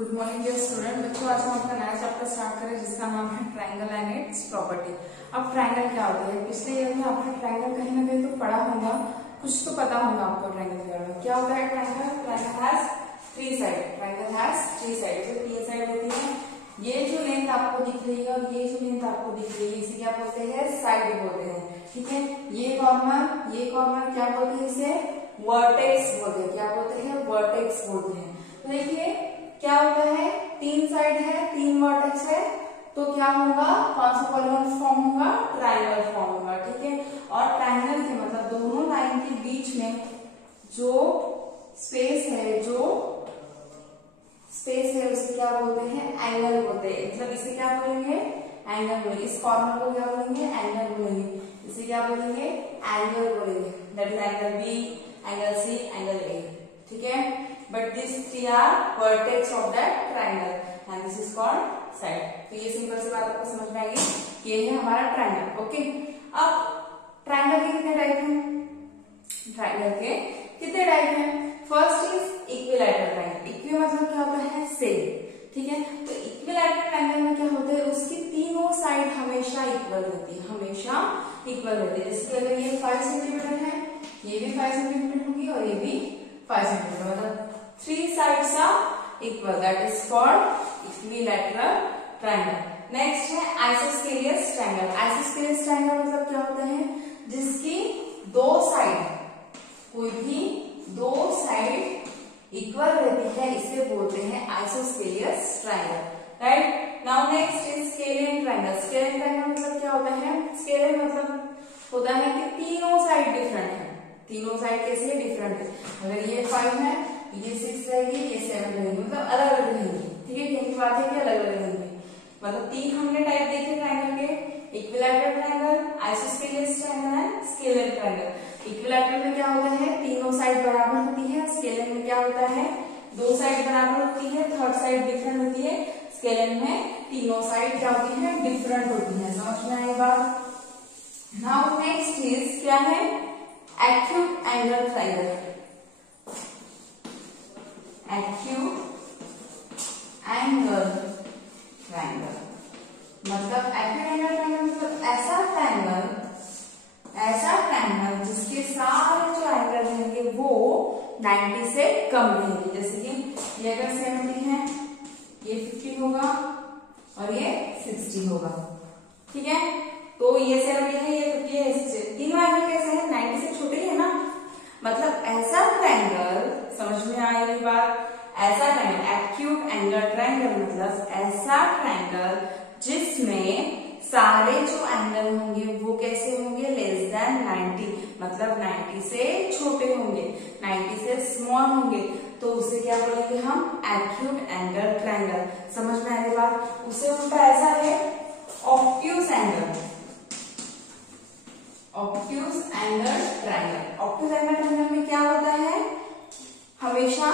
Good morning dear student. बच्चों, आज हम अपना नया चैप्टर स्टार्ट करें जिसका नाम है ट्रायंगल एंड इट्स प्रॉपर्टी। अब ट्रायंगल क्या होता है? पिछले ईयर में आपने ट्रायंगल कहीं ना कहीं तो पढ़ा होगा, कुछ तो पता होगा आपको ट्रायंगल के बारे में। क्या होता है triangle? Triangle has three side. Triangle has three side, जो तीन साइड होती है। ये जो लेंथ आपको दिख रही है और ये जो लेंथ आपको दिख रही है, इसे क्या बोलते हैं? साइड बोलते हैं। ठीक है, ये कॉर्नर क्या बोलते हैं? इसे वर्टेक्स बोलते हैं। क्या बोलते हैं? वर्टेक्स बोलते हैं। तो देखिए क्या होता है, तीन साइड है, तीन वर्टेक्स है, तो क्या होगा? कौन सा पॉलीगॉन फॉर्म होगा? ट्रायंगल फॉर्म होगा। ठीक है, और ट्रायंगल के मतलब दोनों लाइन के बीच में जो स्पेस है उसे क्या बोलते हैं? एंगल बोलते हैं। मतलब इसे क्या बोलेंगे? एंगल बोलेंगे। इस कॉर्नर को क्या बोलेंगे? एंगल बोलेंगे। इसे क्या बोलेंगे? एंगल बोलेंगे। That is angle B, angle C, angle A. ठीक है, but these three are vertex of that triangle and this is called side। तो ये सिंपल सी बात आपको समझ में आएगी कि ये है हमारा ट्रायंगल। ओके, अब ट्रायंगल के कितने टाइप हैं? First is equilateral triangle. Equi मतलब क्या होता है? सेम। ठीक है, तो इक्विलैटरल ट्रायंगल में क्या होता है? उसकी तीनों साइड हमेशा इक्वल रहती है। जैसे अगर ये 5 सेंटीमीटर है, ये भी 5 सेंटीमीटर होगी और ये भी 5 सेंटीमीटर, मतलब three sides are equal, that is called equilateral triangle। Next है आइसोस्केलियस ट्रायंगल। आइसोस्केलियस ट्रायंगल मतलब क्या होता है? जिसकी कोई भी दो साइड इक्वल रहती है, इसे बोलते हैं isosceles triangle. Right, now next is scalene triangle. Scalene triangle मतलब क्या होता है? स्केलियन मतलब होता है कि तीनों साइड डिफरेंट है। तीनों साइड कैसे डिफरेंट है? अगर ये 5 है, ये 6 रहेगी, ये 7 रहेगी, मतलब अलग अलग रहेंगी। ठीक है, यही बात है कि अलग अलग रहेंगी। मतलब तीन हमने टाइप देखे ट्रायंगल के: equilateral triangle, isosceles triangle and scalene triangle. Equilateral में क्या होता है? तीनों साइड बराबर होती है। स्केलियन में क्या होता है? दो साइड बराबर होती है, थर्ड साइड डिफरेंट होती है। स्केलियन में तीनों साइड क्या होती है? डिफरेंट होती है। समझ में आई बात? नाउ नेक्स्ट इज क्या है? Acute angle triangle. Acute angle triangle मतलब ऐसा ट्रायंगल जिसके सारे जो एंगल रहेंगे वो 90 से कम रहेंगे। जैसे कि ये अगर 70 है, ये 50 होगा और ये 60 होगा। ठीक है, तो ये 70 है, ये 50 है, 60। तीनों एंगल कैसे है? 90 से छोटे है ना। मतलब ऐसा ट्रायंगल, समझ में आ रही बात? ऐसा ट्रायंगल, एक्यूट एंगल ट्रायंगल मतलब ऐसा ट्रायंगल जिसमें सारे जो एंगल होंगे वो कैसे होंगे? लेस देन 90, मतलब 90 से छोटे होंगे, 90 से स्मॉल होंगे, तो उसे क्या बोलेंगे हम? Acute angle triangle. समझ में आ रही बात? उसे उल्टा ऐसा है obtuse angle triangle. Obtuse angle triangle में क्या होता है? हमेशा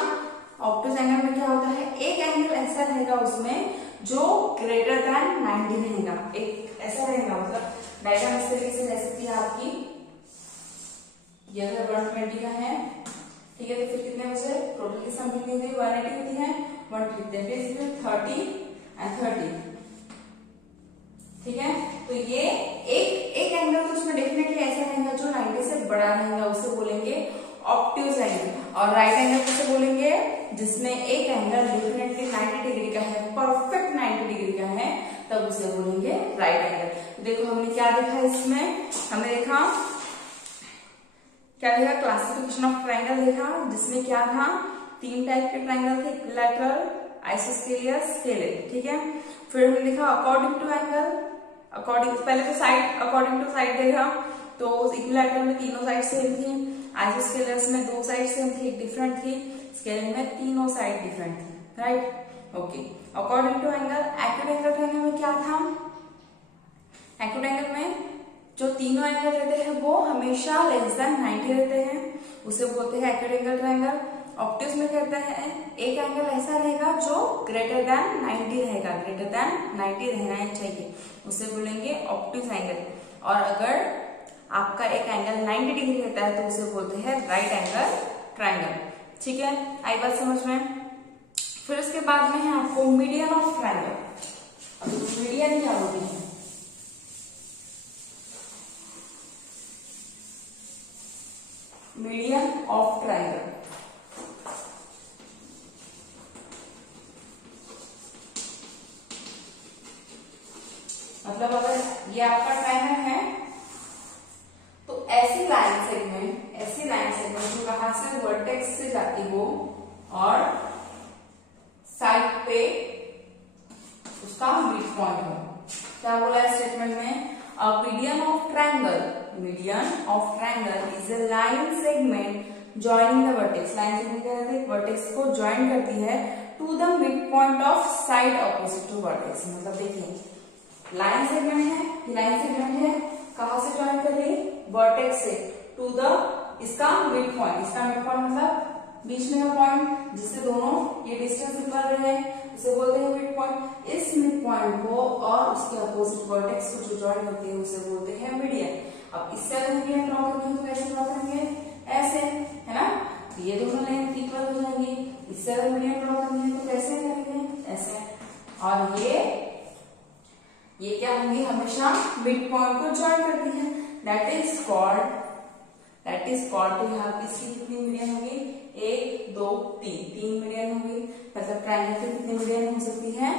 ऑब्ट्यूज एंगल में क्या होता है? एक एंगल ऐसा रहेगा उसमें जो ग्रेटर देन 90 रहेगा। एक ऐसा रहेगा, मतलब डायग्राम इस तरीके से जैसे कि आपकी ये अगर 120 का है, ठीक है, तो फिर कितने बचे? टोटल की सम कितनी होती है? 180 होती है, 130 30 एंड 30। ठीक है, तो ये एक एंगल तो उसमें डेफिनेटली ऐसा रहेगा जो 90 से बड़ा रहेगा, उसे बोलेंगे ऑब्ट्यूज एंगल। और राइट एंगल किसे बोलेंगे? जिसमें एक एंगल डेफिनेटली 90 डिग्री का है, परफेक्ट 90 डिग्री का है, तब उसे बोलेंगे राइट एंगल। देखो हमने क्या देखा इसमें? हमने देखा क्लासिफिकेशन ऑफ ट्रायंगल देखा, जिसमें क्या था? तीन टाइप के ट्रायंगल थे: इक्विलैटरल, आइसोस्केलियस, स्केलियन। ठीक है, फिर हमने देखा अकॉर्डिंग टू एंगल, पहले तो साइड, अकॉर्डिंग टू साइड देखा, तो इक्विलैटरल में तीनों साइड सेम थी, आइसोस्केलियस में दो साइड सेम थी, एक डिफरेंट थी, स्केलियन में तीनों साइड डिफरेंट थी। Right, okay. According to angle, acute angle triangle में क्या था? एक्यूट एंगल में जो तीनों एंगल रहते हैं वो हमेशा लेस देन 90 रहते हैं, उसे बोलते हैं एक्यूट एंगल ट्रायंगल। ऑब्ट्यूज में कहते हैं एक एंगल ऐसा रहेगा जो ग्रेटर देन 90 रहेगा, ग्रेटर देन 90 रहना चाहिए, उसे बोलेंगे ऑब्ट्यूज एंगल। और अगर आपका एक एंगल 90 डिग्री रहता है तो उसे बोलते हैं राइट एंगल ट्रायंगल। ठीक है, आई बात समझ में? फिर उसके बाद में है आपको मीडियन ऑफ ट्रायंगल। अब मीडियन क्या होती है? मीडियन ऑफ ट्रायंगल मतलब अगर ये आपका ट्रायंगल है तो ऐसी लाइन सेगमेंट जो कहां से वर्टेक्स से जाती हो और साइड पे उसका मिड पॉइंट हो। क्या बोला है स्टेटमेंट में? A median of triangle is a line segment joining the vertex. Line segment क्या कहते हैं? वर्टेक्स को जॉइन करती है to the mid point of side opposite to vertex. मतलब देखिए लाइन सेगमेंट है कहां से जॉइन कर रही? वर्टेक्स से टू द इसका मिड पॉइंट मतलब बीच में का पॉइंट जिससे दोनों ये डिस्टेंस इक्वल रहे उसे बोलते हैं मिड पॉइंट। इस मिड पॉइंट को और उसके अपोजिट वर्टेक्स को जो जॉइन होती है उसे बोलते हैं मीडियन। अब इससे अगर मीडियन ड्रॉ करनी है तो कैसे ड्रॉ करेंगे? ऐसे, है ना? ये दोनों लाइन इक्वल हो जाएंगी। इससे अगर मीडियन ड्रॉ करनी है तो कैसे करेंगे? ऐसे। और ये क्या होंगी? हमेशा मिड पॉइंट को जॉइन करती है। दैट इज कॉल्ड तो यहाँ पे इसकी कितनी मीडियन होगी? 1 2 3 मीडियन होगी। मतलब ट्रायंगल की कितनी मीडियन हो सकती है?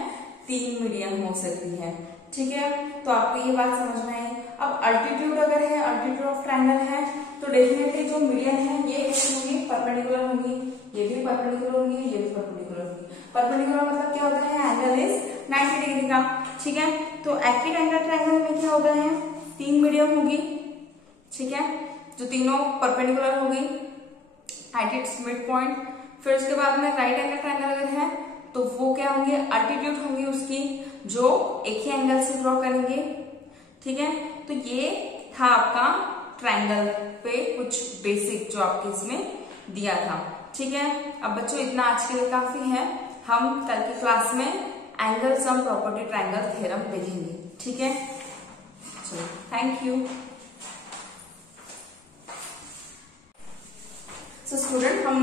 3 मीडियन हो सकती है। ठीक है, तो आपको ये बात समझ में आई। अब अल्टीट्यूड अगर है, अल्टीट्यूड ऑफ ट्रायंगल है तो डेफिनेटली जो मीडियन है ये कैसी होंगी? परपेंडिकुलर होंगी। ये भी परपेंडिकुलर होंगी, ये भी परपेंडिकुलर होंगी। परपेंडिकुलर मतलब क्या होता है? एंगल इज 90 डिग्री का। ठीक है, तो एक्यूट एंगल ट्रायंगल में क्या होता है? 3 मीडियन होगी। ठीक है, जो तीनों परपेंडिकुलर होगी एट इट्स मिड पॉइंट। फिर उसके बाद में राइट एंगल ट्रायंगल अगर है तो वो क्या होंगे? अल्टीट्यूड होंगी उसकी जो एक ही एंगल से ड्रॉ करेंगे। ठीक है, तो ये था आपका ट्रायंगल पे कुछ बेसिक जो आपके इसमें दिया था। ठीक है, अब बच्चों इतना आज के लिए काफी है। हम कल की क्लास में angle sum property triangle theorem देखेंगे। ठीक है, चलो थैंक यू। सो स्टूडेंट हम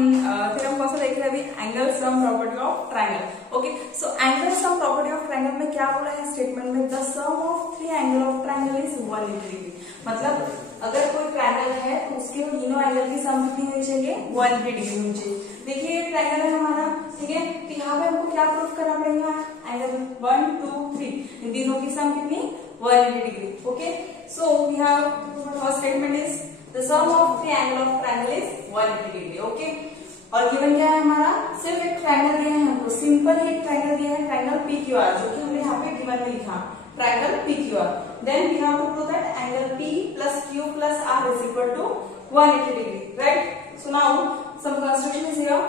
थ्योरम कौन सा देख रहे हैं अभी? Angle sum property of triangle. Okay, so angle sum property of triangle में क्या बोला है स्टेटमेंट में? The sum of 3 angle of triangle is 180 degree. मतलब अगर कोई ट्रायंगल है तो उसके तीनों एंगल की सम कितनी होनी चाहिए? 180 डिग्री होनी चाहिए। देखिए ट्रायंगल है हमारा, ठीक है, तो यहाँ पे हमको क्या प्रूफ करना पड़ेगा? एंगल 1 2 3 इन तीनों की सम कितनी? 180 degree. Okay, so we have first statement is the sum of 3 angle of triangle is 180 degree. Okay, और गिवन क्या है हमारा? सिर्फ एक ट्रायंगल दिया है हमको, सिंपल ही एक ट्रायंगल दिया है, ट्रायंगल PQR, जो कि हमने यहाँ पे गिवन में लिखा triangle PQR। Then we have to prove that angle P plus Q plus R is equal to 180 degree, right? So now some construction is here।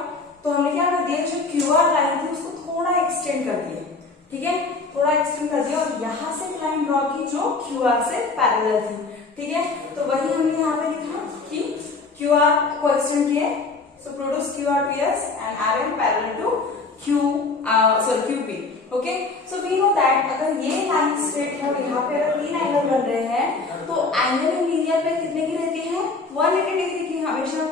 तो हमने क्या कर दिया? जो QR लाइन थी उसको थोड़ा एक्सटेंड कर दिया। ठीक है, थोड़ा एक्सटेंड कर दिया और यहाँ से लाइन ड्रॉ की जो QR से पैरेलल थी। ठीक है, तो वही हमने यहाँ पे लिखा कि QR को एक्सटेंड किए, so produce QR to S and RM parallel to QP। Okay, so we know that अगर ये लाइन स्ट्रेट है और यहाँ पे अगर 3 एंगल बन रहे हैं तो एंगल इन लीनियर पे कितने की रहती है? 180 डिग्री की हमेशा,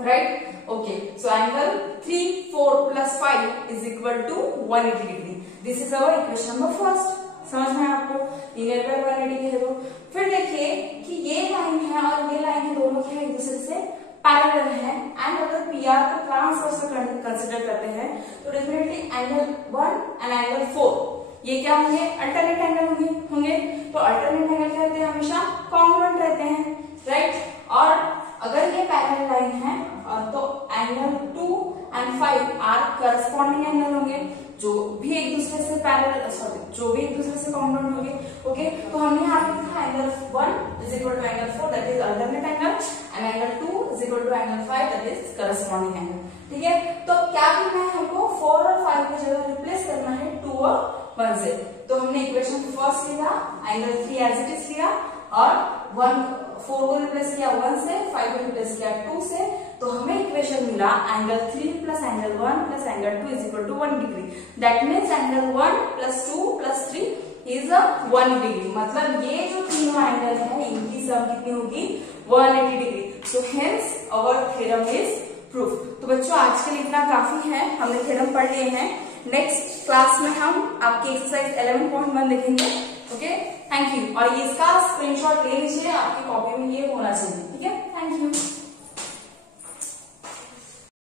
right? Okay, so angle 3 4 plus 5 is equal to 180 degree. This is our equation number first. समझ में आपको? लीनियर पे 180 है। तो फिर देखिए कि ये लाइन है और ये लाइन है, दोनों क्या एक दूसरे से पैरेलल है। एंड अगर PR को ट्रांसवर्स कंसिडर करते हैं तो डेफिनेटली एंगल 1 एंड एंगल 4 ये क्या होंगे? अल्टरनेट एंगल होंगे। तो अल्टरनेट एंगल क्या रहते हैं? हमेशा कॉन्ग्रुएंट रहते हैं, राइट? और अगर ये पैरेलल लाइन है तो angle 2 and 5 are corresponding angle होंगे जो भी एक दूसरे से पैरेलल, जो भी एक दूसरे से कॉन्ग्रुएंट होंगे। ओके, तो हमने यहाँ लिखा angle 1 is equal to angle 4 that is alternate angle and angle 2 is equal to angle 5 that is corresponding angle. ठीक है, तो क्या करना है हमको? 4 और 5 की जगह रिप्लेस करना है 2 और 1 से। तो हमने इक्वेशन फर्स्ट लिखा, एंगल 3 एज इट इज लिया और 4 को रिप्लेस किया 1 से, 5 को रिप्लेस किया 2 से। तो हमें इक्वेशन मिला angle 3 plus angle 1 plus angle 2 is equal to 1 degree. That means angle 1 plus 2 plus 3 is 1 degree. मतलब ये जो तीनों एंगल है इनकी सम कितनी होगी? 180 degree. So hence our theorem is proof. तो बच्चों आज के लिए इतना काफी है, हमने थ्योरम पढ़ लिए हैं। नेक्स्ट क्लास में हम आपकी एक्सरसाइज 11.1 देखेंगे। Okay, thank you. और ये इसका स्क्रीनशॉट ले लीजिए, आपकी कॉपी में ये होना चाहिए। ठीक है।